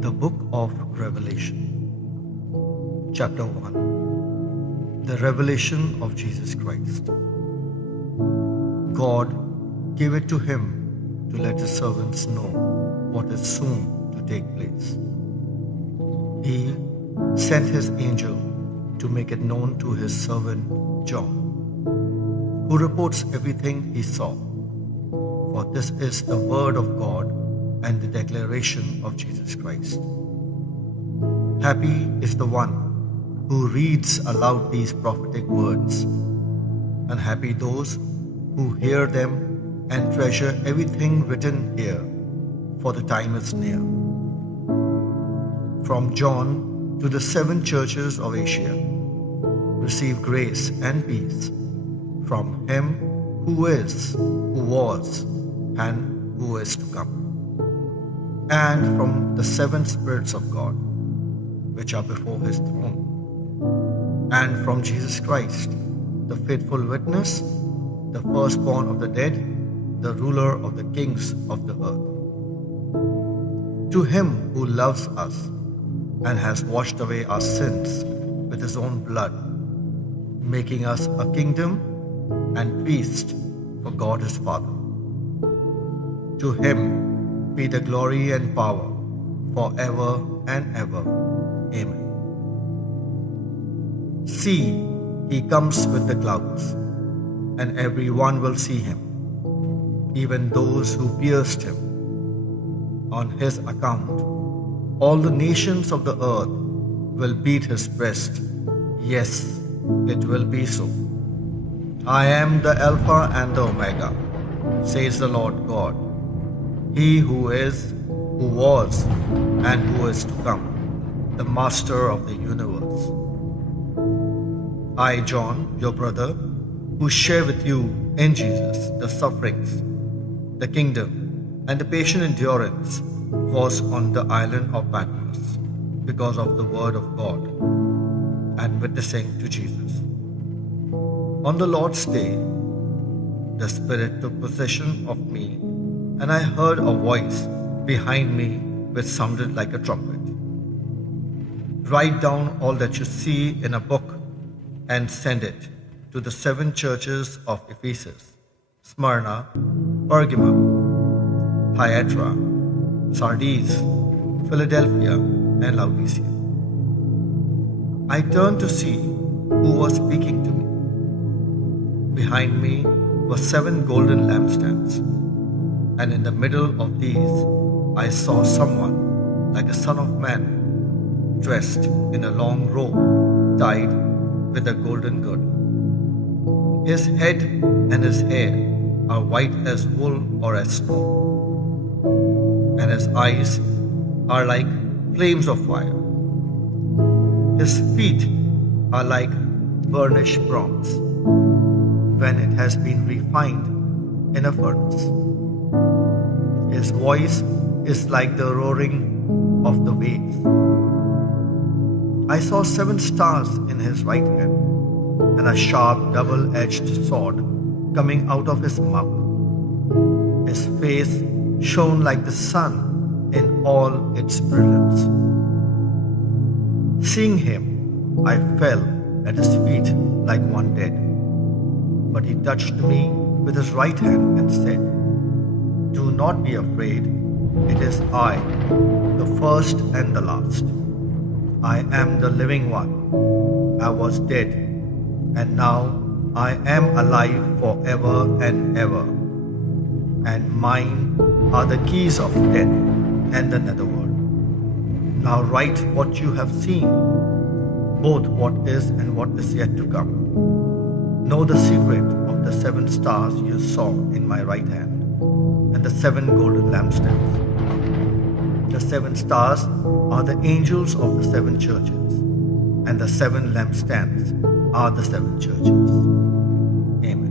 The Book of Revelation, Chapter 1. The Revelation of Jesus Christ. God gave it to him to let his servants know what is soon to take place. He sent his angel to make it known to his servant John, who reports everything he saw. For this is the word of God and the declaration of Jesus Christ. Happy is the one who reads aloud these prophetic words, and happy those who hear them and treasure everything written here, for the time is near. From John to the 7 churches of Asia, receive grace and peace from him who is, who was, and who is to come, and from the 7 spirits of God, which are before his throne, and from Jesus Christ, the faithful witness, the firstborn of the dead, the ruler of the kings of the earth. To him who loves us and has washed away our sins with his own blood, making us a kingdom and priest for God his Father. To him be the glory and power forever and ever. Amen. See, he comes with the clouds, and every one will see him, even those who pierced him. On his account, all the nations of the earth will beat his breast. Yes, it will be so. I am the Alpha and the Omega, says the Lord God, he who is, who was, and who is to come, the Master of the universe. I, John, your brother, who share with you in Jesus the sufferings, the kingdom, and the patient endurance, was on the island of Patmos because of the word of God and witnessing to Jesus. On the Lord's day, the Spirit took possession of me, and I heard a voice behind me which sounded like a trumpet. Write down all that you see in a book and send it to the 7 churches of Ephesus, Smyrna, Pergamum, Thyatira, Sardis, Philadelphia, and Laodicea. I turned to see who was speaking to me. Behind me were 7 golden lampstands, and in the middle of these I saw someone like a son of man, dressed in a long robe tied with a golden girdle. His head and his hair are white as wool or as snow, and his eyes are like flames of fire. His feet are like burnished bronze when it has been refined in a furnace. His voice is like the roaring of the waves. I saw 7 stars in his right hand, and a sharp double-edged sword coming out of his mouth. His face shone like the sun in all its brilliance. Seeing him, I fell at his feet like one dead. But he touched me with his right hand and said, Do not be afraid. It is I, the first and the last. I am the living one. I was dead, and now I am alive forever and ever. And mine are the keys of death and the netherworld. Now write what you have seen, both what is and what is yet to come. Know the secret of the 7 stars you saw in my right hand, and the 7 golden lampstands. The 7 stars are the angels of the 7 churches, and the 7 lampstands are the 7 churches. Amen.